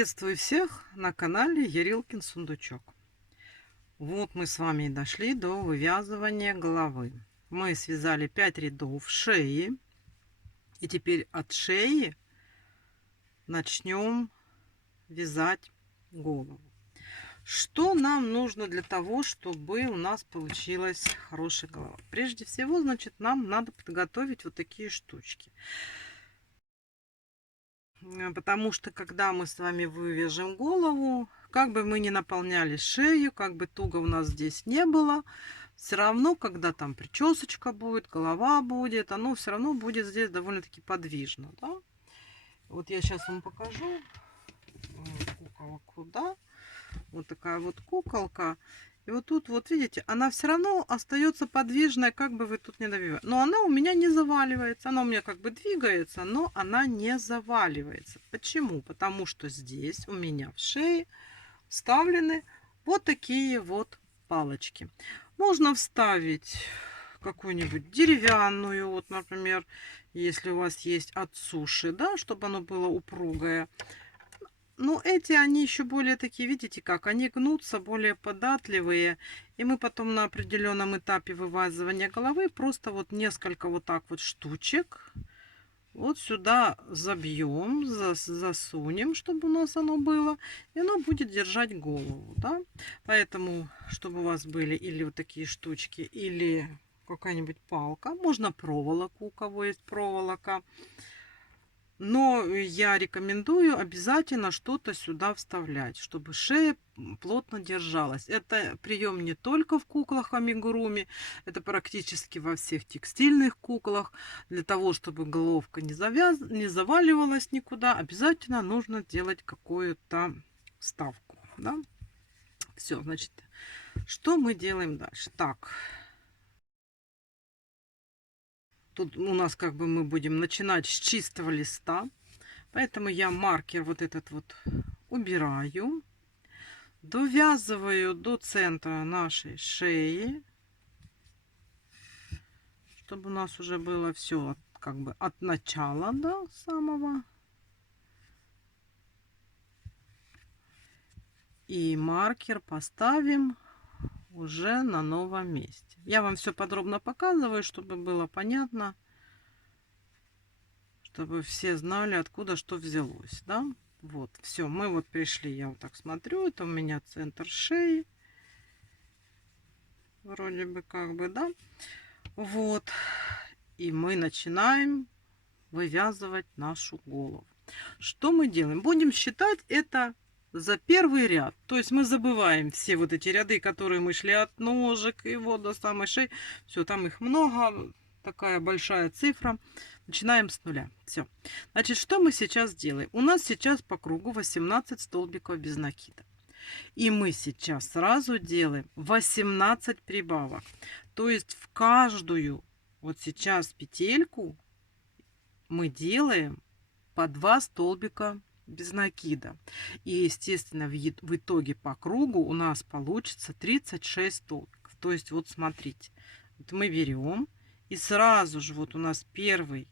Приветствую всех на канале Ярилкин Сундучок. Вот мы с вами и дошли до вывязывания головы. Мы связали 5 рядов шеи. И теперь от шеи начнем вязать голову. Что нам нужно для того, чтобы у нас получилась хорошая голова? Прежде всего, значит, нам надо подготовить вот такие штучки. Потому что когда мы с вами вывяжем голову, как бы мы ни наполняли шею, как бы туго у нас здесь не было, все равно, когда там причесочка будет, голова будет, оно все равно будет здесь довольно-таки подвижно. Да? Вот я сейчас вам покажу куколку, да? Вот такая вот куколка. И вот тут, вот видите, она все равно остается подвижной, как бы вы тут не добивали. Но она у меня не заваливается. Она у меня как бы двигается, но она не заваливается. Почему? Потому что здесь у меня в шее вставлены вот такие вот палочки. Можно вставить какую-нибудь деревянную, вот, например, если у вас есть от суши, да, чтобы оно было упругое. Но эти, они еще более такие, видите как, они гнутся, более податливые. И мы потом на определенном этапе вывязывания головы просто вот несколько вот так вот штучек вот сюда забьем, засунем, чтобы у нас оно было. И оно будет держать голову, да. Поэтому, чтобы у вас были или вот такие штучки, или какая-нибудь палка. Можно проволоку, у кого есть проволока. Но я рекомендую обязательно что-то сюда вставлять, чтобы шея плотно держалась. Это прием не только в куклах амигуруми, это практически во всех текстильных куклах. Для того, чтобы головка не заваливалась никуда, обязательно нужно делать какую-то вставку. Да? Все, значит, что мы делаем дальше? Так. Тут у нас как бы мы будем начинать с чистого листа. Поэтому я маркер вот этот вот убираю. Довязываю до центра нашей шеи. Чтобы у нас уже было все как бы от начала до самого. И маркер поставим уже на новом месте. Я вам все подробно показываю, чтобы было понятно. Чтобы все знали, откуда что взялось, да? Вот, все, мы вот пришли, я вот так смотрю, это у меня центр шеи. Вроде бы как бы, да? Вот, и мы начинаем вывязывать нашу голову. Что мы делаем? Будем считать это за первый ряд. То есть мы забываем все вот эти ряды, которые мы шли от ножек и вот до самой шеи. Все, там их много, такая большая цифра. Начинаем с нуля. Все. Значит, что мы сейчас делаем? У нас сейчас по кругу 18 столбиков без накида. И мы сейчас сразу делаем 18 прибавок. То есть в каждую вот сейчас петельку мы делаем по 2 столбика без накида. И, естественно, в итоге по кругу у нас получится 36 столбиков. То есть вот смотрите, вот мы берем и сразу же вот у нас первый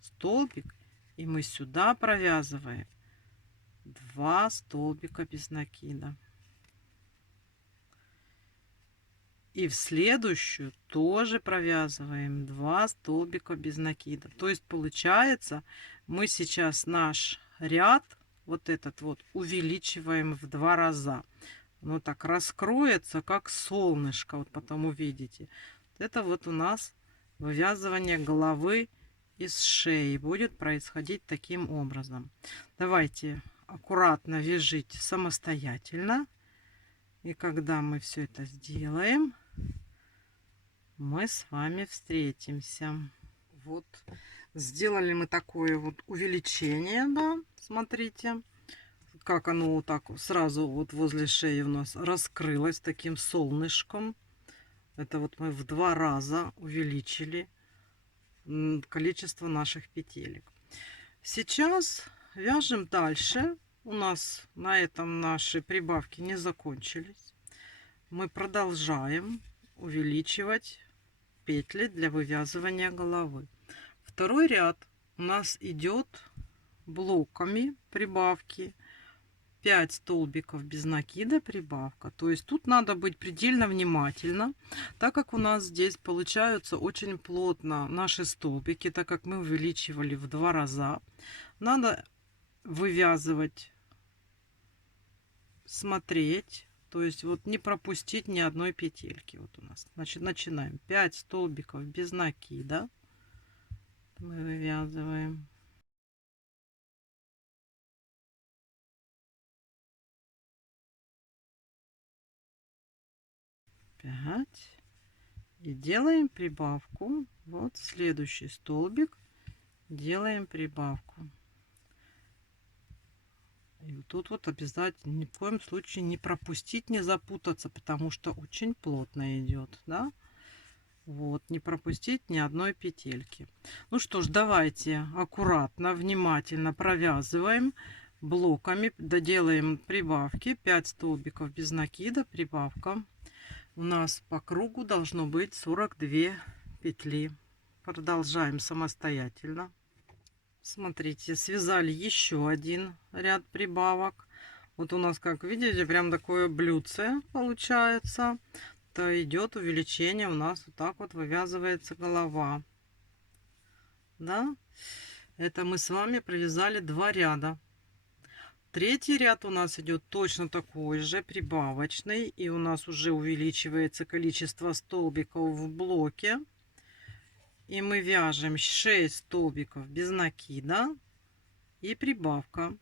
столбик, и мы сюда провязываем 2 столбика без накида. И в следующую тоже провязываем 2 столбика без накида. То есть получается, мы сейчас наш ряд вот этот вот увеличиваем в 2 раза. Оно так раскроется, как солнышко. Вот потом увидите. Это вот у нас вывязывание головы из шеи будет происходить таким образом. Давайте аккуратно вяжите самостоятельно. И когда мы все это сделаем, мы с вами встретимся. Вот сделали мы такое вот увеличение, да, смотрите, как оно вот так сразу вот возле шеи у нас раскрылось таким солнышком. Это вот мы в 2 раза увеличили количество наших петелек. Сейчас вяжем дальше. У нас на этом наши прибавки не закончились. Мы продолжаем увеличивать петли для вывязывания головы. Второй ряд у нас идет блоками прибавки 5 столбиков без накида, прибавка. То есть тут надо быть предельно внимательно, так как у нас здесь получаются очень плотно наши столбики, так как мы увеличивали в 2 раза. Надо вывязывать, смотреть, то есть вот не пропустить ни одной петельки. Вот у нас, значит, начинаем. 5 столбиков без накида мы вывязываем. 5 и делаем прибавку. Вот следующий столбик, делаем прибавку. И вот тут вот обязательно ни в коем случае не пропустить, не запутаться, потому что очень плотно идет, да? Вот, не пропустить ни одной петельки. Ну что ж, давайте аккуратно, внимательно провязываем блоками, доделаем прибавки. 5 столбиков без накида, прибавка. У нас по кругу должно быть 42 петли. Продолжаем самостоятельно. Смотрите, связали еще один ряд прибавок. Вот у нас, как видите, прям такое блюдце получается. То идет увеличение, у нас вот так вот вывязывается голова. Да? Это мы с вами провязали 2 ряда. Третий ряд у нас идет точно такой же, прибавочный. И у нас уже увеличивается количество столбиков в блоке. И мы вяжем 6 столбиков без накида и прибавка.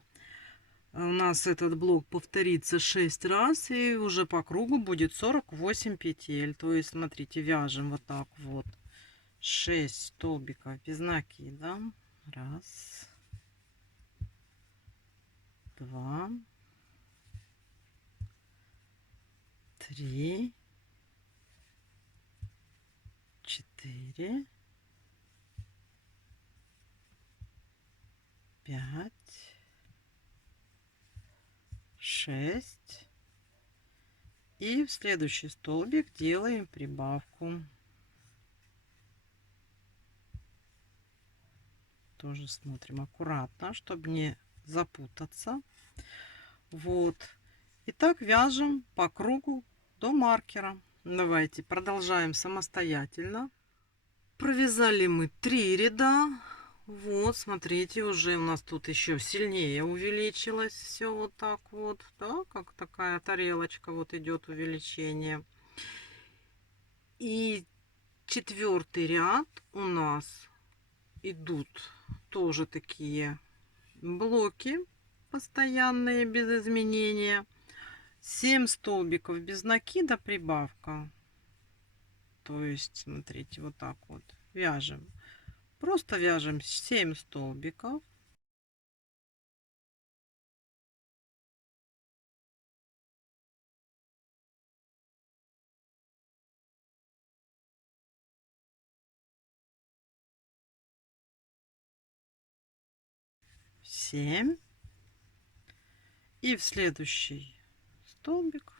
У нас этот блок повторится 6 раз, и уже по кругу будет 48 петель. То есть, смотрите, вяжем вот так вот 6 столбиков без накида. Раз, два, три, 4, 5, 6. И в следующий столбик делаем прибавку. Тоже смотрим аккуратно, чтобы не запутаться. Вот. И так вяжем по кругу до маркера. Давайте продолжаем самостоятельно. Провязали мы 3 ряда. Вот, смотрите, уже у нас тут еще сильнее увеличилось все вот так вот, да, как такая тарелочка, вот идет увеличение. И 4-й ряд у нас идут тоже такие блоки постоянные без изменения. 7 столбиков без накида, прибавка. То есть, смотрите, вот так вот вяжем. Просто вяжем 7 столбиков. Семь. И в следующий столбик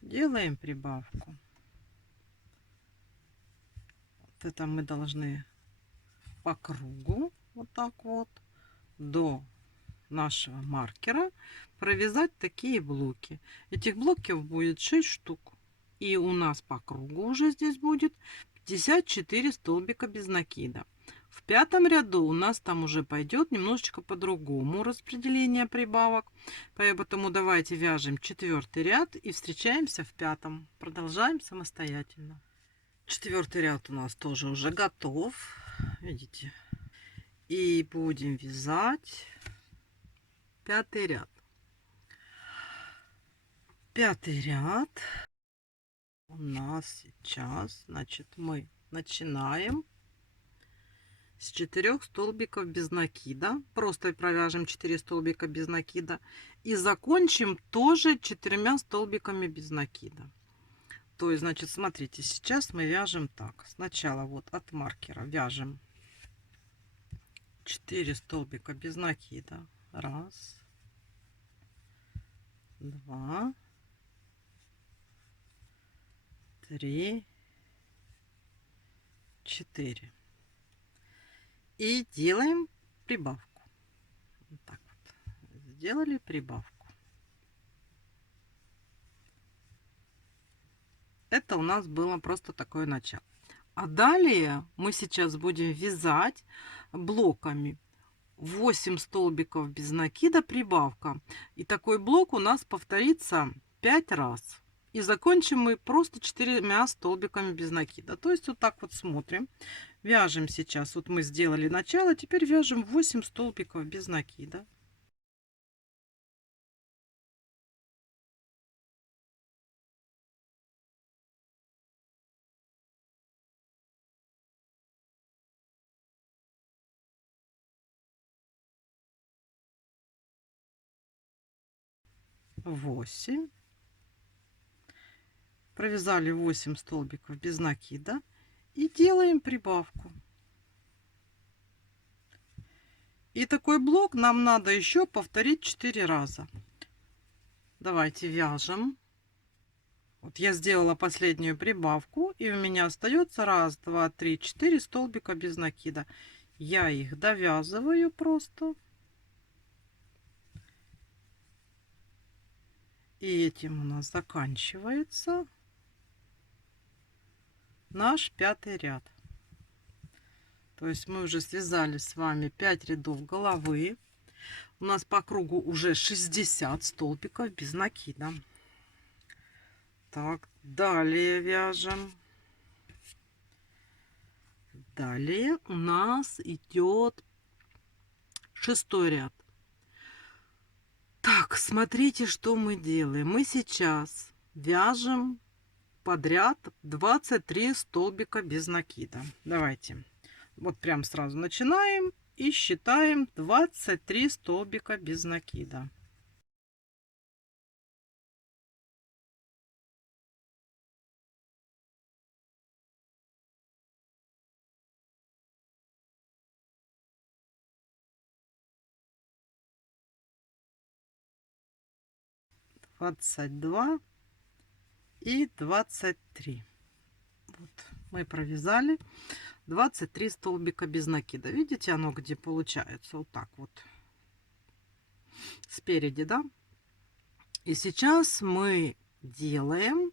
делаем прибавку. Вот это мы должны по кругу вот так вот до нашего маркера провязать такие блоки. Этих блоков будет 6 штук. И у нас по кругу уже здесь будет 54 столбика без накида. В 5-м ряду у нас там уже пойдет немножечко по-другому распределение прибавок. Поэтому давайте вяжем 4-й ряд и встречаемся в 5-м. Продолжаем самостоятельно. 4-й ряд у нас тоже уже готов. Видите? И будем вязать 5-й ряд. 5-й ряд у нас сейчас, значит, мы начинаем с 4 столбиков без накида. Просто провяжем 4 столбика без накида. И закончим тоже 4 столбиками без накида. То есть, значит, смотрите, сейчас мы вяжем так. Сначала вот от маркера вяжем 4 столбика без накида. Раз, два, три, 4. И делаем прибавку. Вот так вот. Сделали прибавку. Это у нас было просто такое начало. А далее мы сейчас будем вязать блоками 8 столбиков без накида, прибавка. И такой блок у нас повторится 5 раз. И закончим мы просто 4 столбиками без накида. То есть вот так вот смотрим. Вяжем сейчас. Вот мы сделали начало, теперь вяжем 8 столбиков без накида. Восемь. Провязали 8 столбиков без накида и делаем прибавку. И такой блок нам надо еще повторить 4 раза. Давайте вяжем. Вот я сделала последнюю прибавку, и у меня остается 1, 2, 3, 4 столбика без накида. Я их довязываю просто. И этим у нас заканчивается наш 5-й ряд. То есть мы уже связали с вами 5 рядов головы. У нас по кругу уже 60 столбиков без накида. Так, далее вяжем. Далее у нас идет 6-й ряд. Так, смотрите, что мы делаем. Мы сейчас вяжем подряд 23 столбика без накида. Давайте. Вот прям сразу начинаем и считаем 23 столбика без накида. Двадцать два и 23. Вот мы провязали 23 столбика без накида. Видите, оно где получается вот так вот спереди, да? И сейчас мы делаем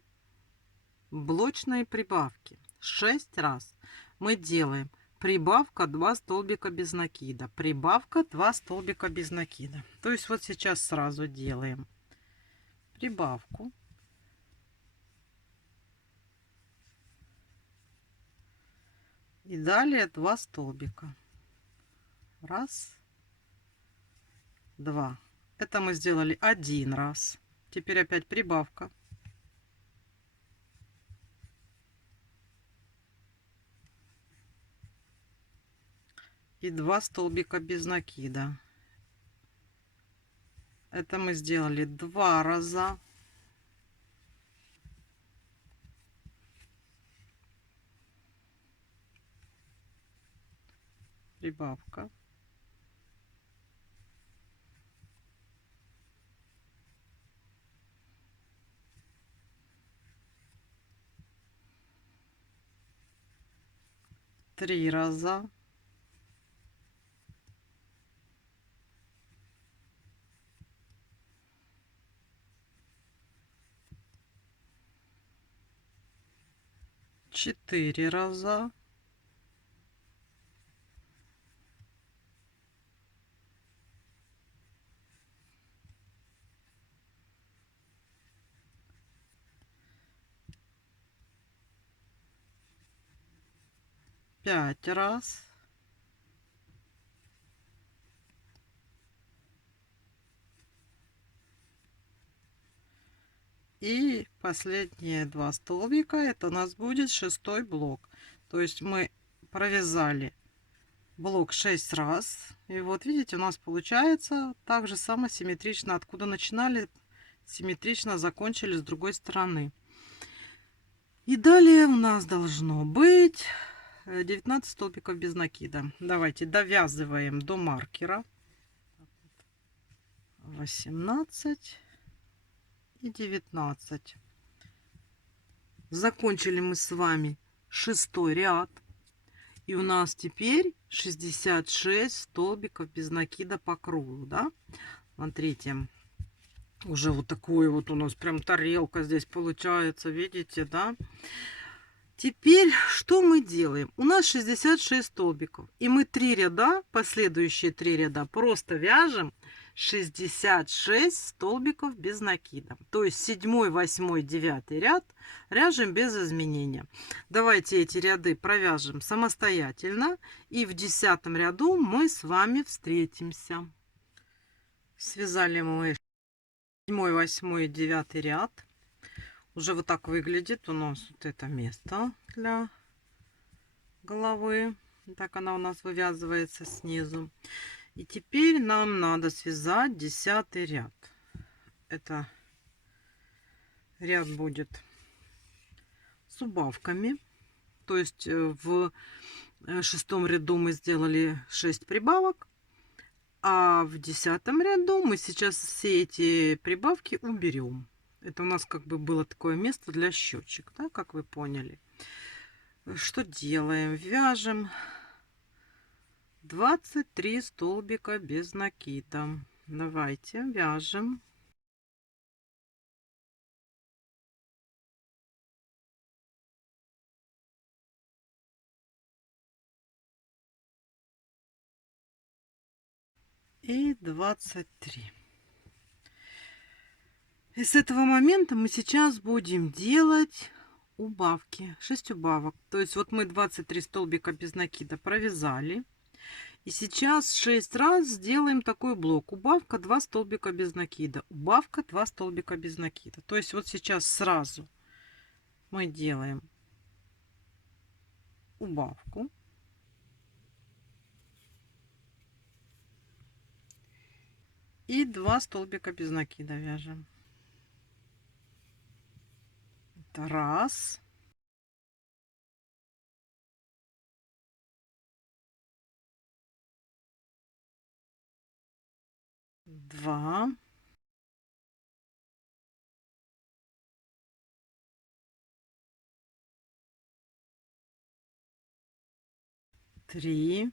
блочные прибавки 6 раз. Мы делаем прибавка 2 столбика без накида, прибавка 2 столбика без накида. То есть вот сейчас сразу делаем прибавку, и далее 2 столбика. Раз, два. Это мы сделали 1 раз. Теперь опять прибавка. И 2 столбика без накида. Это мы сделали 2 раза. Прибавка. Три раза. Четыре раза. Пять раз. И последние 2 столбика, это у нас будет 6-й блок. То есть мы провязали блок 6 раз. И вот видите, у нас получается так же само симметрично. Откуда начинали, симметрично закончили с другой стороны. И далее у нас должно быть 19 столбиков без накида. Давайте довязываем до маркера. 18 и 19. Закончили мы с вами 6-й ряд. И у нас теперь 66 столбиков без накида по кругу, да? Смотрите. Уже вот такой вот у нас прям тарелка здесь получается, видите, да? Теперь что мы делаем? У нас 66 столбиков. И мы 3 ряда, последующие 3 ряда просто вяжем 66 столбиков без накида. То есть 7, 8, 9 ряд вяжем без изменения. Давайте эти ряды провяжем самостоятельно. И в 10 ряду мы с вами встретимся. Связали мы 7, 8 и 9 ряд. Уже вот так выглядит у нас вот это место для головы. Так она у нас вывязывается снизу. И теперь нам надо связать 10 ряд. Это ряд будет с убавками. То есть в 6 ряду мы сделали 6 прибавок. А в 10 ряду мы сейчас все эти прибавки уберем. Это у нас как бы было такое место для щечек, да, как вы поняли. Что делаем? Вяжем 23 столбика без накида. Давайте вяжем. И 23. И с этого момента мы сейчас будем делать убавки. 6 убавок. То есть вот мы 23 столбика без накида провязали. И сейчас 6 раз сделаем такой блок. Убавка 2 столбика без накида. Убавка 2 столбика без накида. То есть вот сейчас сразу мы делаем убавку. И 2 столбика без накида вяжем. Это раз. Два. Три.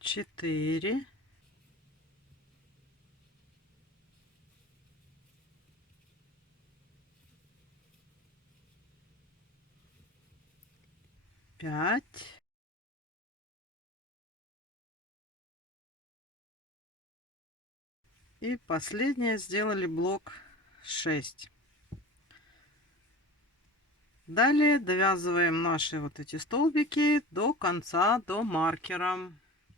Четыре. 5. И последнее сделали блок 6. Далее довязываем наши вот эти столбики до конца, до маркера.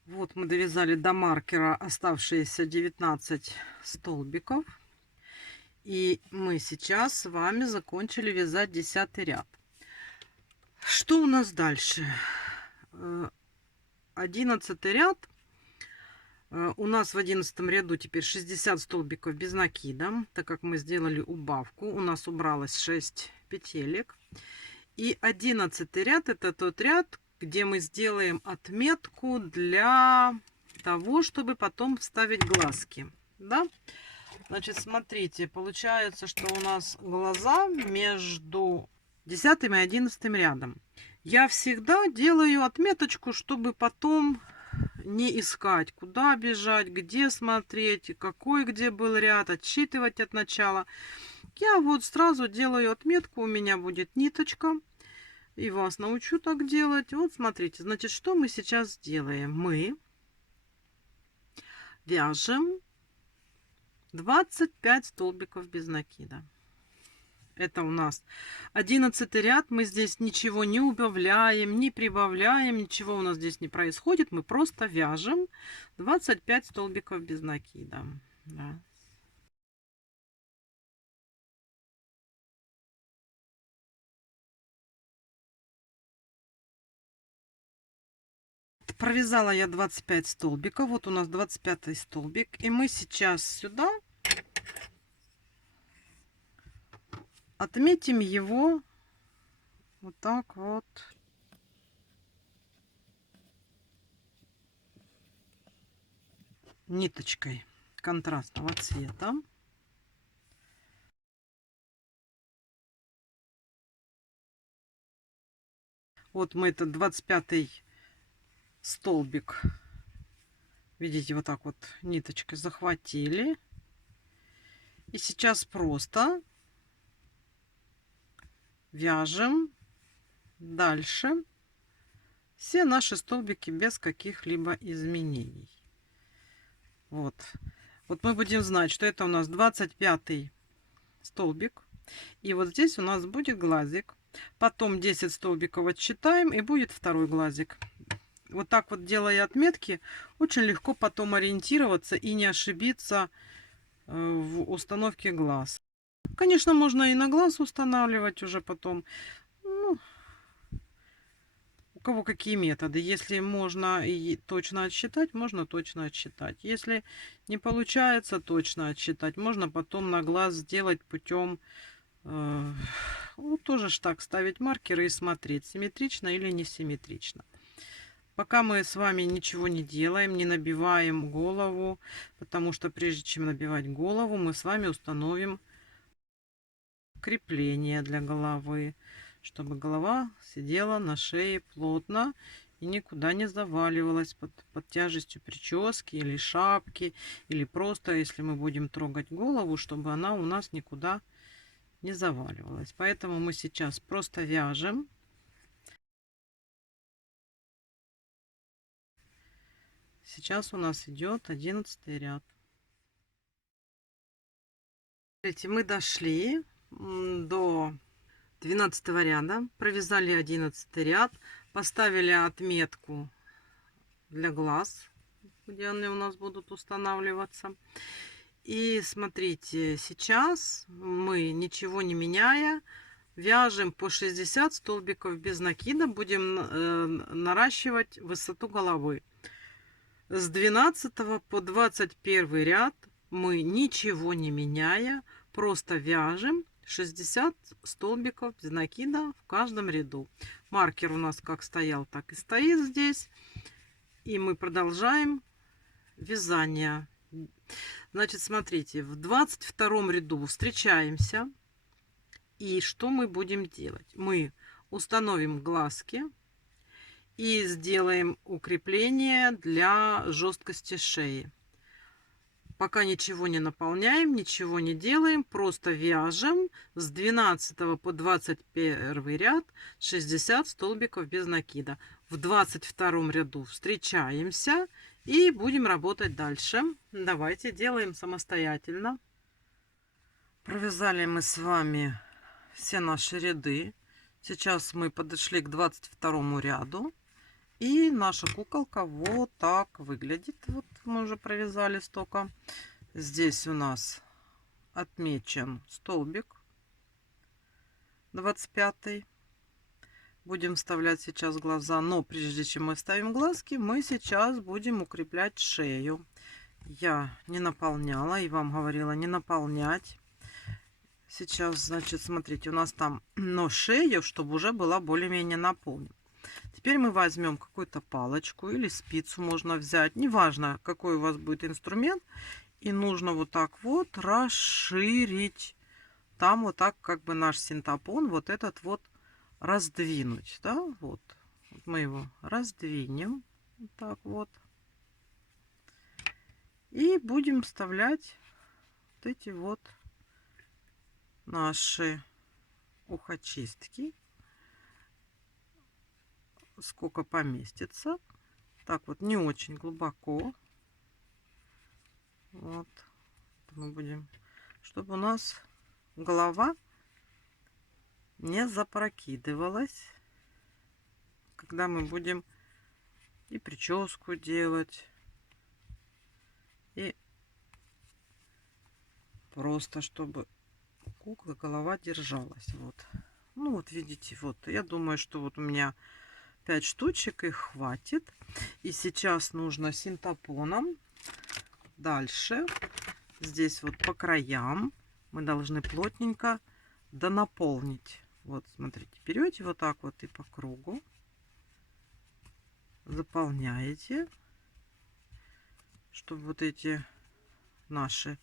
Вот мы довязали до маркера оставшиеся 19 столбиков. И мы сейчас с вами закончили вязать 10 ряд. Что у нас дальше? 11 ряд. У нас в 11 ряду теперь 60 столбиков без накида, так как мы сделали убавку. У нас убралось 6 петелек. И 11 ряд это тот ряд, где мы сделаем отметку для того, чтобы потом вставить глазки. Да? Значит, смотрите, получается, что у нас глаза между 10 и 11 рядом. Я всегда делаю отметочку, чтобы потом не искать, куда бежать, где смотреть, какой где был ряд, отсчитывать от начала. Я вот сразу делаю отметку, у меня будет ниточка. И вас научу так делать. Вот смотрите, значит, что мы сейчас делаем? Мы вяжем 25 столбиков без накида. Это у нас 11 ряд. Мы здесь ничего не убавляем, не прибавляем. Ничего у нас здесь не происходит. Мы просто вяжем 25 столбиков без накида. Да. Провязала я 25 столбиков. Вот у нас 25 столбик. И мы сейчас сюда отметим его вот так вот. Ниточкой контрастного цвета. Вот мы этот 25-й столбик, видите, вот так вот ниточкой захватили. И сейчас просто вяжем дальше все наши столбики без каких-либо изменений. Вот. Вот мы будем знать, что это у нас 25-й столбик. И вот здесь у нас будет глазик. Потом 10 столбиков отсчитаем, и будет второй глазик. Вот так вот, делая отметки, очень легко потом ориентироваться и не ошибиться в установке глаз. Конечно, можно и на глаз устанавливать уже потом. Ну, у кого какие методы. Если можно и точно отсчитать, можно точно отсчитать. Если не получается точно отсчитать, можно потом на глаз сделать путем, ну, тоже ж так, ставить маркеры и смотреть, симметрично или не симметрично. Пока мы с вами ничего не делаем, не набиваем голову, потому что прежде чем набивать голову, мы с вами установим крепление для головы, чтобы голова сидела на шее плотно и никуда не заваливалась под тяжестью прически или шапки, или просто, если мы будем трогать голову, чтобы она у нас никуда не заваливалась. Поэтому мы сейчас просто вяжем. Сейчас у нас идет 11 ряд. Смотрите, мы дошли до 12 ряда, провязали 11 ряд, поставили отметку для глаз, где они у нас будут устанавливаться. И смотрите, сейчас мы, ничего не меняя, вяжем по 60 столбиков без накида, будем наращивать высоту головы. С 12 по 21 ряд мы, ничего не меняя, просто вяжем 60 столбиков без накида в каждом ряду. Маркер у нас как стоял, так и стоит здесь. И мы продолжаем вязание. Значит, смотрите, в 22 ряду встречаемся. И что мы будем делать? Мы установим глазки и сделаем укрепление для жесткости шеи. Пока ничего не наполняем, ничего не делаем, просто вяжем с 12 по 21 ряд 60 столбиков без накида. В 22 ряду встречаемся и будем работать дальше. Давайте делаем самостоятельно. Провязали мы с вами все наши ряды. Сейчас мы подошли к 22 ряду. И наша куколка вот так выглядит. Вот мы уже провязали столько. Здесь у нас отмечен столбик 25. Будем вставлять сейчас глаза. Но прежде чем мы ставим глазки, мы сейчас будем укреплять шею. Я не наполняла и вам говорила не наполнять. Сейчас, значит, смотрите, у нас там, но шею, чтобы уже была более-менее наполнена. Теперь мы возьмем какую-то палочку или спицу можно взять. Неважно, какой у вас будет инструмент. И нужно вот так вот расширить. Там вот так как бы наш синтопон вот этот вот раздвинуть. Да? Вот. Вот мы его раздвинем. Вот так вот. И будем вставлять вот эти вот наши ухочистки. Сколько поместится. Так вот, не очень глубоко. Вот. Мы будем, чтобы у нас голова не запрокидывалась, когда мы будем и прическу делать, и просто чтобы у куклы голова держалась. Вот. Ну вот видите, вот я думаю, что вот у меня 5 штучек, их хватит. И сейчас нужно синтопоном дальше здесь вот по краям мы должны плотненько донаполнить. Вот смотрите, берете вот так вот и по кругу заполняете, чтобы вот эти наши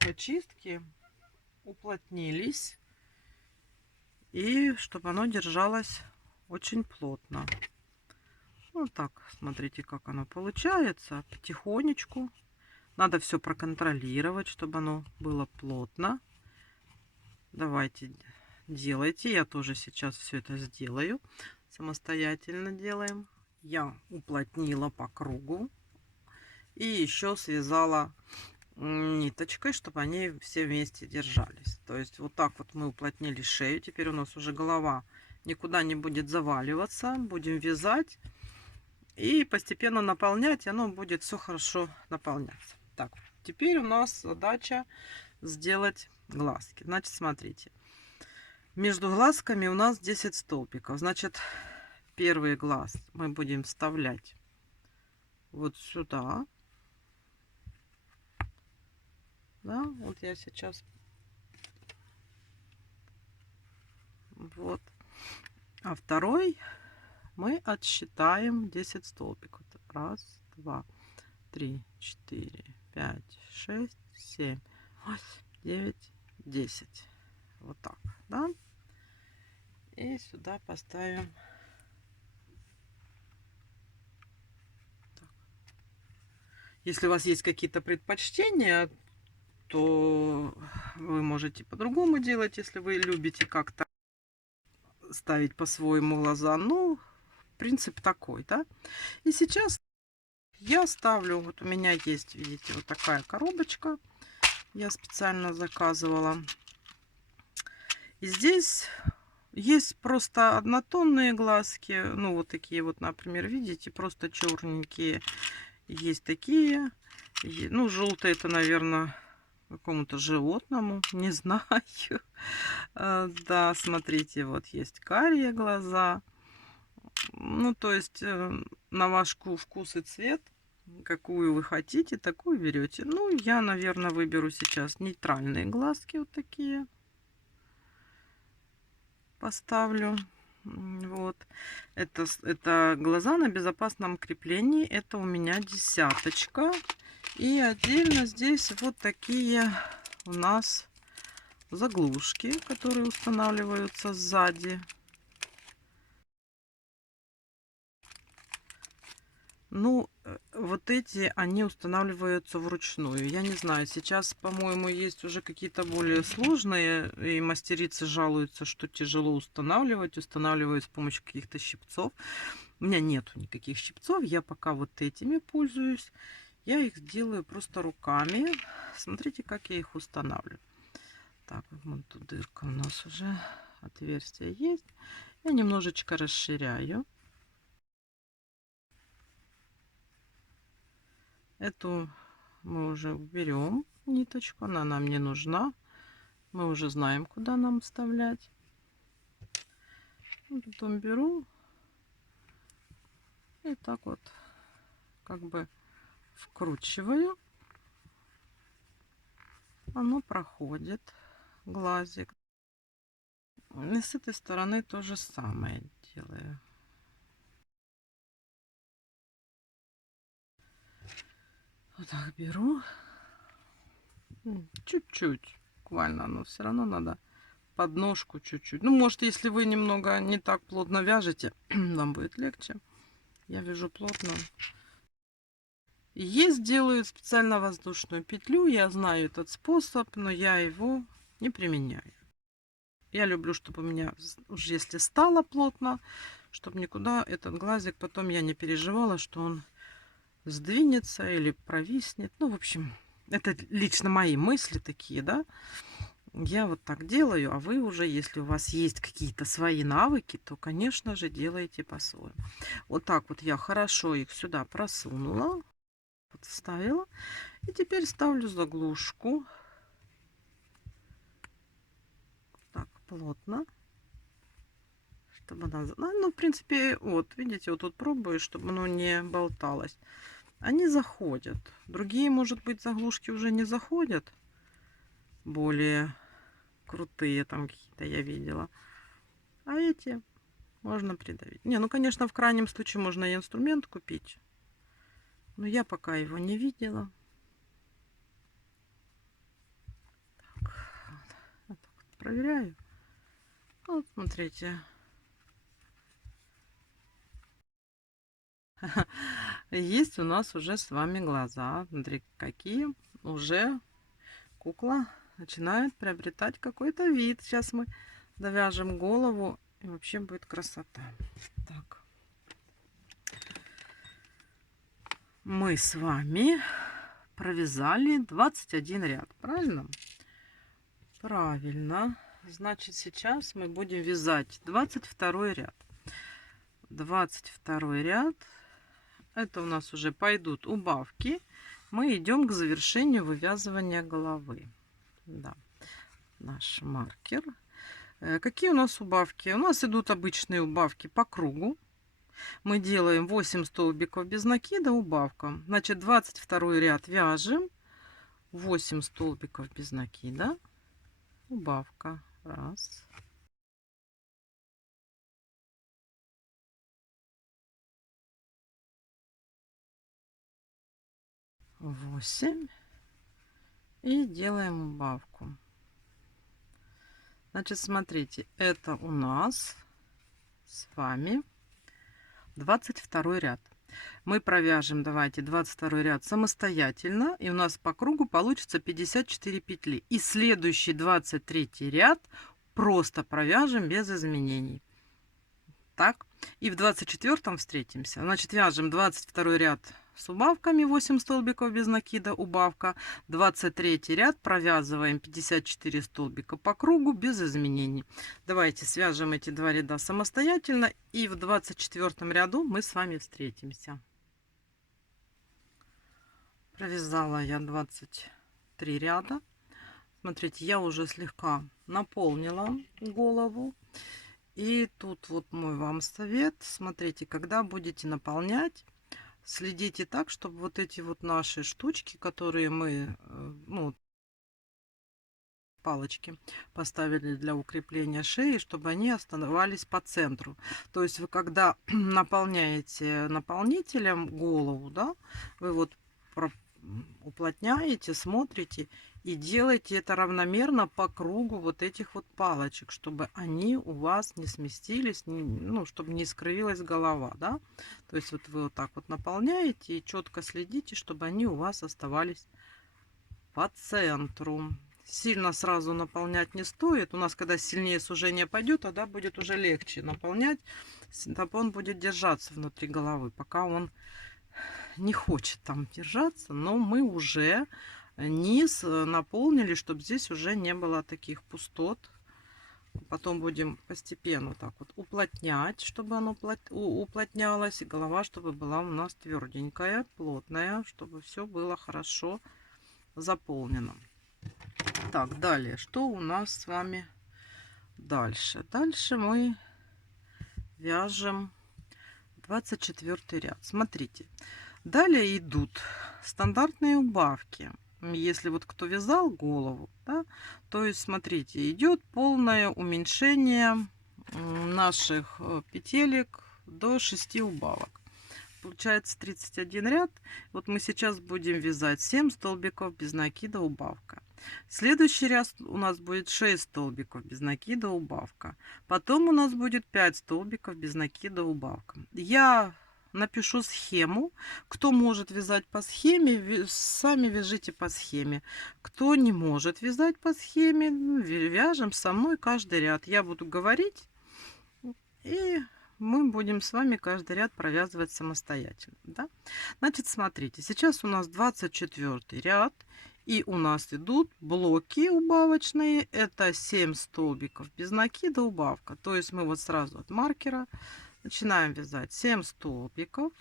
очистки уплотнились и чтобы оно держалось очень плотно. Вот так, смотрите, как оно получается. Потихонечку. Надо все проконтролировать, чтобы оно было плотно. Давайте делайте. Я тоже сейчас все это сделаю. Самостоятельно делаем. Я уплотнила по кругу. И еще связала ниточкой, чтобы они все вместе держались. То есть вот так вот мы уплотнили шею. Теперь у нас уже голова никуда не будет заваливаться. Будем вязать и постепенно наполнять, и оно будет все хорошо наполняться. Так, теперь у нас задача сделать глазки. Значит, смотрите. Между глазками у нас 10 столбиков. Значит, первый глаз мы будем вставлять вот сюда. Да, вот я сейчас вот. А второй мы отсчитаем 10 столбиков. Раз, два, три, четыре, пять, шесть, семь, восемь, девять, 10. Вот так, да? И сюда поставим. Так. Если у вас есть какие-то предпочтения, то вы можете по-другому делать, если вы любите как-то ставить по-своему глаза. Ну, принцип такой, да? И сейчас я ставлю, вот у меня есть, видите, вот такая коробочка. Я специально заказывала. И здесь есть просто однотонные глазки. Ну, вот такие вот, например, видите, просто черненькие. Есть такие. Ну, желтые это, наверное, какому-то животному. Не знаю. Да, смотрите, вот есть карие глаза. Ну, то есть на ваш вкус и цвет, какую вы хотите, такую берете. Ну, я, наверное, выберу сейчас нейтральные глазки вот такие. Поставлю. Вот. Это глаза на безопасном креплении. Это у меня 10. И отдельно здесь вот такие у нас заглушки, которые устанавливаются сзади. Ну, вот эти, они устанавливаются вручную. Я не знаю, сейчас, по-моему, есть уже какие-то более сложные, и мастерицы жалуются, что тяжело устанавливать. Устанавливают с помощью каких-то щипцов. У меня нету никаких щипцов, я пока вот этими пользуюсь. Я их делаю просто руками. Смотрите, как я их устанавливаю. Так, вот тут дырка у нас уже, отверстие есть. Я немножечко расширяю. Эту мы уже уберем ниточку, она нам не нужна. Мы уже знаем, куда нам вставлять. Потом беру и так вот как бы вкручиваю. Оно проходит, глазик. И с этой стороны то же самое делаю. Вот так беру. Чуть-чуть. Буквально, но все равно надо подножку чуть-чуть. Ну, может, если вы немного не так плотно вяжете, вам будет легче. Я вяжу плотно. Есть, делают специально воздушную петлю. Я знаю этот способ, но я его не применяю. Я люблю, чтобы у меня, уже если стало плотно, чтобы никуда этот глазик потом я не переживала, что он сдвинется или провиснет. Ну, в общем, это лично мои мысли такие, да. Я вот так делаю, а вы уже, если у вас есть какие-то свои навыки, то, конечно же, делаете по-своему. Вот так вот я хорошо их сюда просунула, вот вставила. И теперь ставлю заглушку. Так, плотно. Чтобы она... Ну, в принципе, вот, видите, вот тут пробую, чтобы оно не болталось. Они заходят. Другие, может быть, заглушки уже не заходят. Более крутые там какие-то я видела. А эти можно придавить. Не, ну, конечно, в крайнем случае можно и инструмент купить. Но я пока его не видела. Так, вот. Вот проверяю. Вот, смотрите. Есть у нас уже с вами глаза. Смотри, какие уже кукла начинает приобретать какой-то вид. Сейчас мы довяжем голову, и вообще будет красота. Так. Мы с вами провязали 21 ряд, правильно? Правильно. Значит, сейчас мы будем вязать 22 ряд. 22 ряд. Это у нас уже пойдут убавки. Мы идем к завершению вывязывания головы. Да. Наш маркер. Какие у нас убавки? У нас идут обычные убавки по кругу. Мы делаем 8 столбиков без накида, убавка. Значит, 22 ряд вяжем. 8 столбиков без накида, убавка. Раз. Восемь. И делаем убавку. Значит, смотрите, это у нас с вами 22 ряд. Мы провяжем, давайте, 22 ряд самостоятельно, и у нас по кругу получится 54 петли. И следующий 23 ряд просто провяжем без изменений. Так, и в 24 встретимся. Значит, вяжем 22 ряд с убавками, 8 столбиков без накида, убавка. 23 ряд провязываем 54 столбика по кругу без изменений. Давайте свяжем эти два ряда самостоятельно, и в 24 ряду мы с вами встретимся. Провязала я 23 ряда. Смотрите, я уже слегка наполнила голову. И тут вот мой вам совет. Смотрите, когда будете наполнять, следите так, чтобы вот эти вот наши штучки, которые мы, ну, палочки поставили для укрепления шеи, чтобы они оставались по центру. То есть вы когда наполняете наполнителем голову, да, вы вот уплотняете, смотрите и делайте это равномерно по кругу вот этих вот палочек, чтобы они у вас не сместились, ну, чтобы не искривилась голова, да. То есть вот вы вот так вот наполняете и четко следите, чтобы они у вас оставались по центру. Сильно сразу наполнять не стоит. У нас, когда сильнее сужение пойдет, тогда будет уже легче наполнять. Синтепон будет держаться внутри головы, пока он не хочет там держаться. Но мы уже низ наполнили, чтобы здесь уже не было таких пустот. Потом будем постепенно так вот уплотнять, чтобы оно уплотнялось. И голова, чтобы была у нас тверденькая, плотная, чтобы все было хорошо заполнено. Так, далее, что у нас с вами дальше? Дальше мы вяжем 24 ряд. Смотрите, далее идут стандартные убавки. Если вот кто вязал голову, да, то есть смотрите, идет полное уменьшение наших петелек до 6 убавок. Получается 31 ряд. Вот мы сейчас будем вязать 7 столбиков без накида, убавка. Следующий ряд у нас будет 6 столбиков без накида, убавка. Потом у нас будет 5 столбиков без накида, убавка. Я напишу схему. Кто может вязать по схеме, сами вяжите по схеме. Кто не может вязать по схеме, вяжем со мной каждый ряд. Я буду говорить, и мы будем с вами каждый ряд провязывать самостоятельно. Да? Значит, смотрите, сейчас у нас 24 ряд. И у нас идут блоки убавочные. Это 7 столбиков без накида, убавка. То есть мы вот сразу от маркера начинаем вязать 7 столбиков.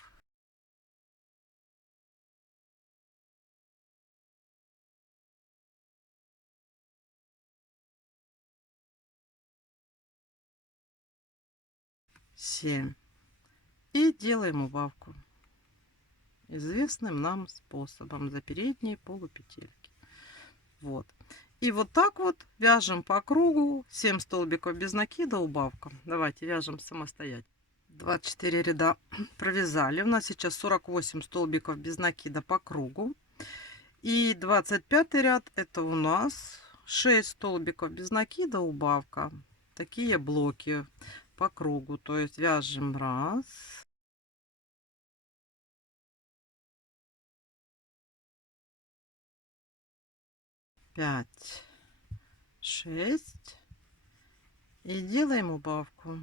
Семь. И делаем убавку известным нам способом за передние полупетельки. Вот. И вот так вот вяжем по кругу 7 столбиков без накида, убавка. Давайте вяжем самостоятельно. 24 ряда провязали. У нас сейчас 48 столбиков без накида по кругу. И 25 ряд это у нас 6 столбиков без накида, убавка. Такие блоки по кругу. То есть вяжем раз, 5, 6 и делаем убавку.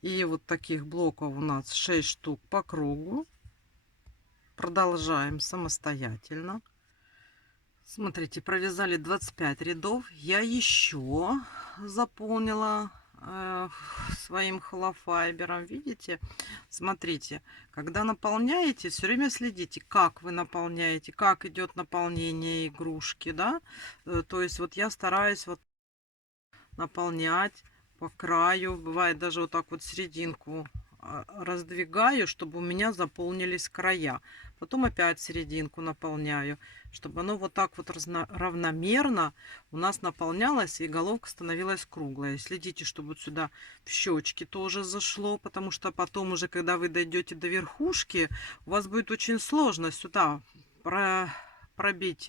И вот таких блоков у нас 6 штук по кругу. Продолжаем самостоятельно. Смотрите, провязали 25 рядов. Я еще заполнила своим холофайбером. Видите? Смотрите, когда наполняете, все время следите, как вы наполняете, как идет наполнение игрушки, да? То есть вот я стараюсь вот наполнять по краю. Бывает даже вот так вот серединку раздвигаю, чтобы у меня заполнились края. Потом опять серединку наполняю, чтобы оно вот так вот равномерно у нас наполнялось и головка становилась круглая. Следите, чтобы вот сюда в щечки тоже зашло, потому что потом уже, когда вы дойдете до верхушки, у вас будет очень сложно сюда пробить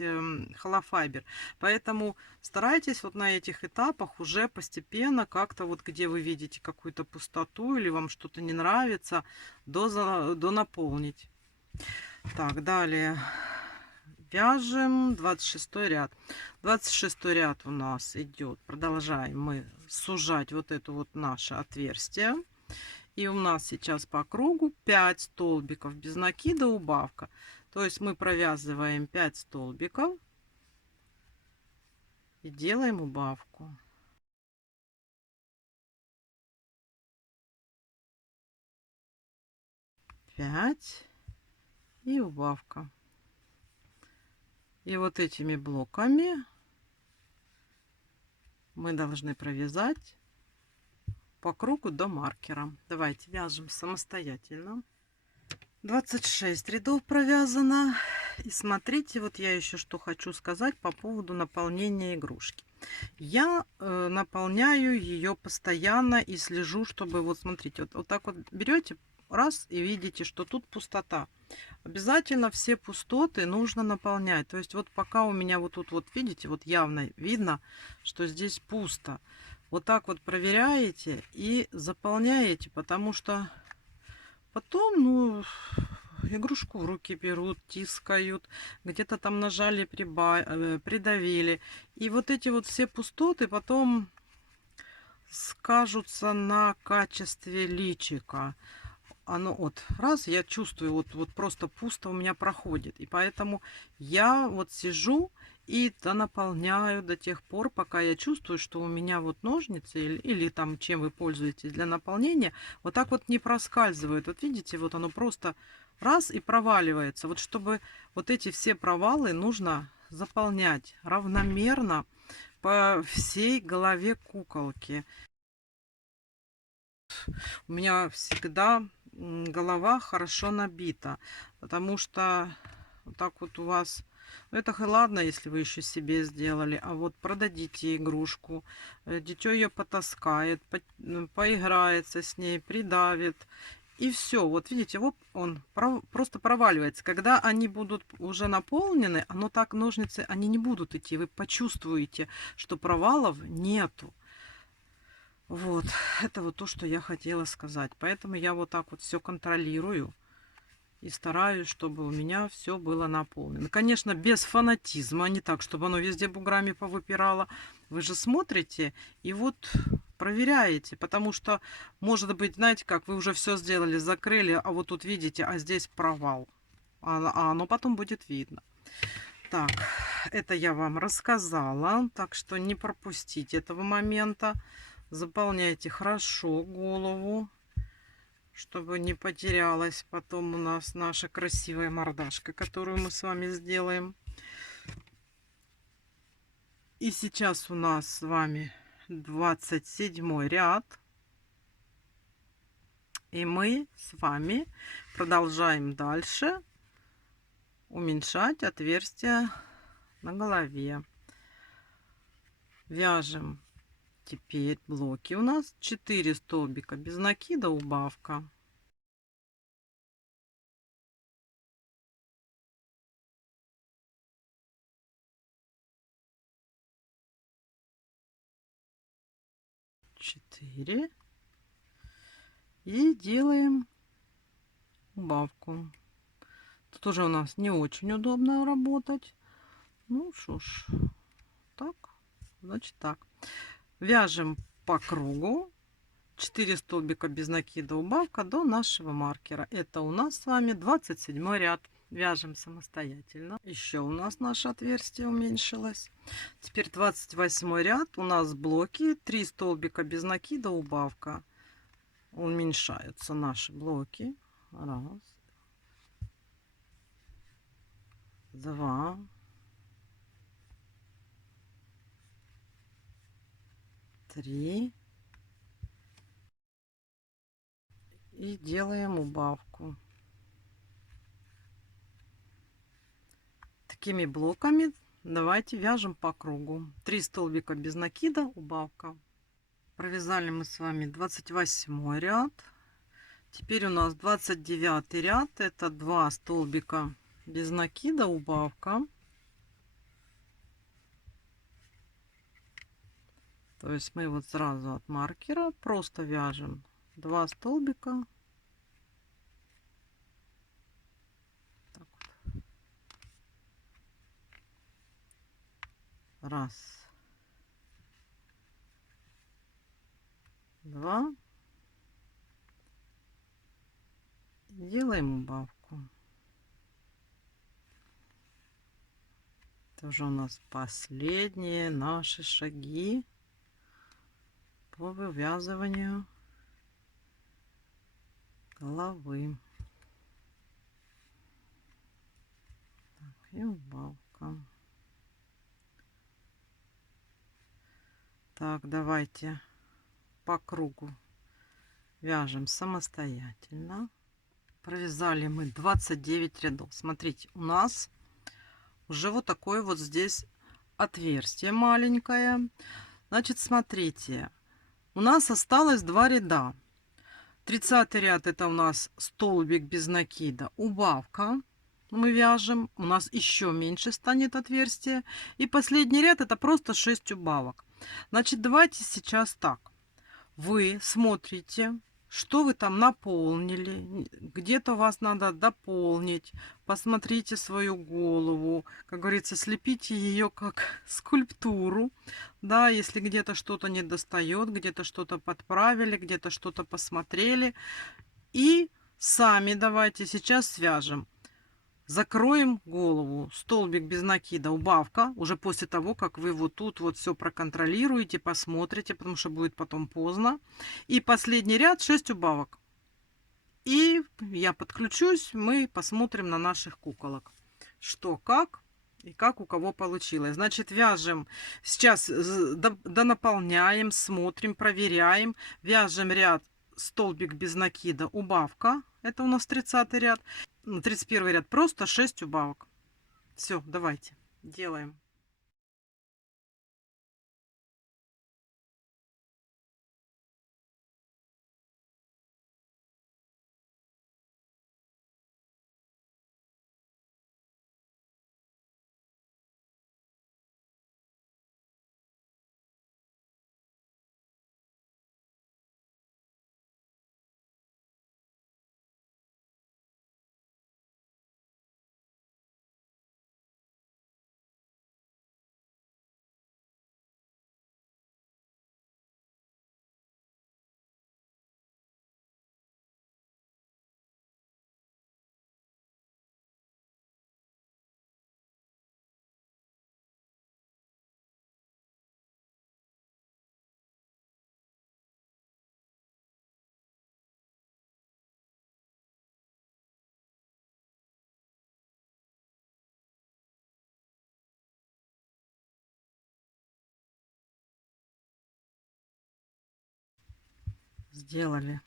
холофайбер. Поэтому старайтесь вот на этих этапах уже постепенно как-то вот, где вы видите какую-то пустоту или вам что-то не нравится, до наполнить. Так, далее вяжем 26 ряд. 26 ряд у нас идет. Продолжаем мы сужать вот это вот наше отверстие. И у нас сейчас по кругу 5 столбиков без накида, убавка. То есть мы провязываем 5 столбиков и делаем убавку. Пять и убавка. И вот этими блоками мы должны провязать по кругу до маркера. Давайте вяжем самостоятельно. 26 рядов провязано. И смотрите, вот я еще что хочу сказать по поводу наполнения игрушки. Я наполняю ее постоянно и слежу, чтобы вот смотрите, вот так вот берете раз и видите, что тут пустота. Обязательно все пустоты нужно наполнять. То есть вот пока у меня вот тут вот видите, вот явно видно, что здесь пусто. Вот так вот проверяете и заполняете, потому что потом, ну, игрушку в руки берут, тискают, где-то там нажали, придавили. И вот эти вот все пустоты потом скажутся на качестве личика. Оно вот раз, я чувствую, вот просто пусто у меня проходит. И поэтому я вот сижу и наполняю до тех пор, пока я чувствую, что у меня вот ножницы или там чем вы пользуетесь для наполнения, вот так вот не проскальзывают. Вот видите, вот оно просто раз и проваливается. Вот чтобы вот эти все провалы нужно заполнять равномерно по всей голове куколки. У меня всегда голова хорошо набита, потому что вот так вот у вас, ну это ладно, если вы еще себе сделали, а вот продадите игрушку, дитё ее потаскает, поиграется с ней, придавит. И все, вот видите, вот он просто проваливается. Когда они будут уже наполнены, оно так, ножницы, они не будут идти. Вы почувствуете, что провалов нету. Вот, это вот то, что я хотела сказать. Поэтому я вот так вот все контролирую и стараюсь, чтобы у меня все было наполнено. Конечно, без фанатизма, не так, чтобы оно везде буграми повыпирало. Вы же смотрите и вот проверяете, потому что, может быть, знаете как, вы уже все сделали, закрыли, а вот тут видите, а здесь провал. А оно потом будет видно. Так, это я вам рассказала, так что не пропустите этого момента. Заполняйте хорошо голову, чтобы не потерялась потом у нас наша красивая мордашка, которую мы с вами сделаем. И сейчас у нас с вами 27 ряд. И мы с вами продолжаем дальше уменьшать отверстие на голове. Вяжем теперь блоки. У нас 4 столбика без накида, убавка. Четыре. И делаем убавку. Тут уже у нас не очень удобно работать. Ну что ж, так, значит так. Вяжем по кругу 4 столбика без накида убавка до нашего маркера. Это у нас с вами 27 ряд. Вяжем самостоятельно. Еще у нас наше отверстие уменьшилось. Теперь 28 ряд. У нас блоки 3 столбика без накида убавка. Уменьшаются наши блоки. Раз, два, три. И делаем убавку. Такими блоками давайте вяжем по кругу. 3 столбика без накида убавка. Провязали мы с вами 28 ряд. Теперь у нас 29 ряд. Это 2 столбика без накида убавка. То есть мы вот сразу от маркера просто вяжем 2 столбика. Так вот. Раз, два. Делаем убавку. Это уже у нас последние наши шаги по вывязыванию головы. Так, и убавка. Так, давайте по кругу вяжем самостоятельно. Провязали мы 29 рядов. Смотрите, у нас уже вот такое вот здесь отверстие маленькое. Значит, смотрите, у нас осталось 2 ряда. 30 ряд это у нас столбик без накида, убавка. Мы вяжем, у нас еще меньше станет отверстие. И последний ряд это просто 6 убавок. Значит, давайте сейчас так. Вы смотрите, что вы там наполнили, где-то вас надо дополнить, посмотрите свою голову, как говорится, слепите ее как скульптуру, да, если где-то что-то не достает, где-то что-то подправили, где-то что-то посмотрели, и сами давайте сейчас свяжем. Закроем голову, столбик без накида, убавка, уже после того, как вы вот тут вот все проконтролируете, посмотрите, потому что будет потом поздно. И последний ряд 6 убавок. И я подключусь, мы посмотрим на наших куколок, что как и как у кого получилось. Значит, вяжем, сейчас донаполняем, смотрим, проверяем, вяжем ряд столбик без накида, убавка, это у нас 30 ряд. 31 ряд просто 6 убавок. Все, давайте делаем. Сделали.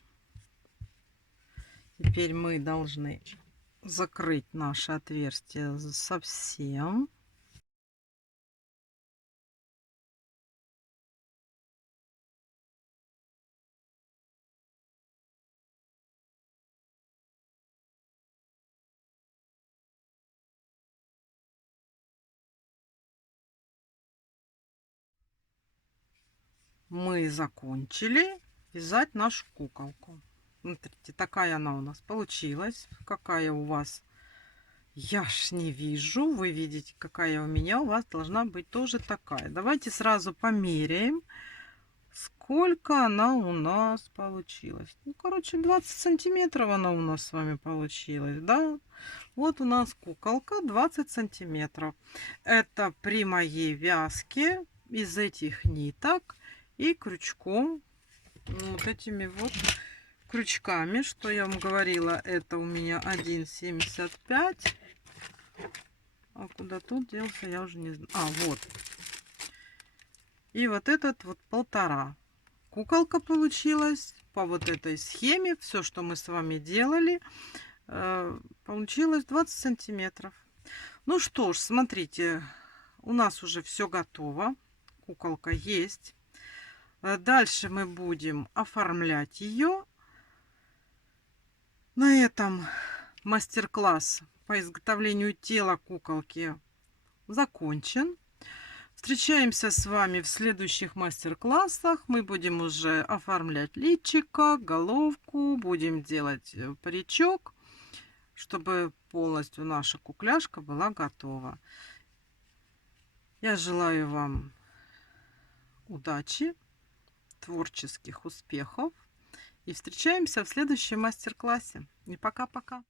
Теперь мы должны закрыть наше отверстие совсем. Мы закончили вязать нашу куколку. Смотрите, такая она у нас получилась. Какая у вас Я ж не вижу. Вы видите, какая у меня. У вас должна быть тоже такая. Давайте сразу померяем, сколько она у нас получилась. Ну, короче, 20 сантиметров она у нас с вами получилась, да? Вот у нас куколка 20 сантиметров. Это при моей вязке из этих ниток и крючком. Вот этими вот крючками, что я вам говорила, это у меня 1,75. А куда тут делся, я уже не знаю. А, вот. И вот этот вот 1,5. Куколка получилась по вот этой схеме. Все, что мы с вами делали, получилось 20 сантиметров. Ну что ж, смотрите, у нас уже все готово. Куколка есть. Дальше мы будем оформлять ее. На этом мастер-класс по изготовлению тела куколки закончен. Встречаемся с вами в следующих мастер-классах. Мы будем уже оформлять личико, головку, будем делать паричок, чтобы полностью наша кукляшка была готова. Я желаю вам удачи, творческих успехов и встречаемся в следующем мастер-классе. И пока-пока.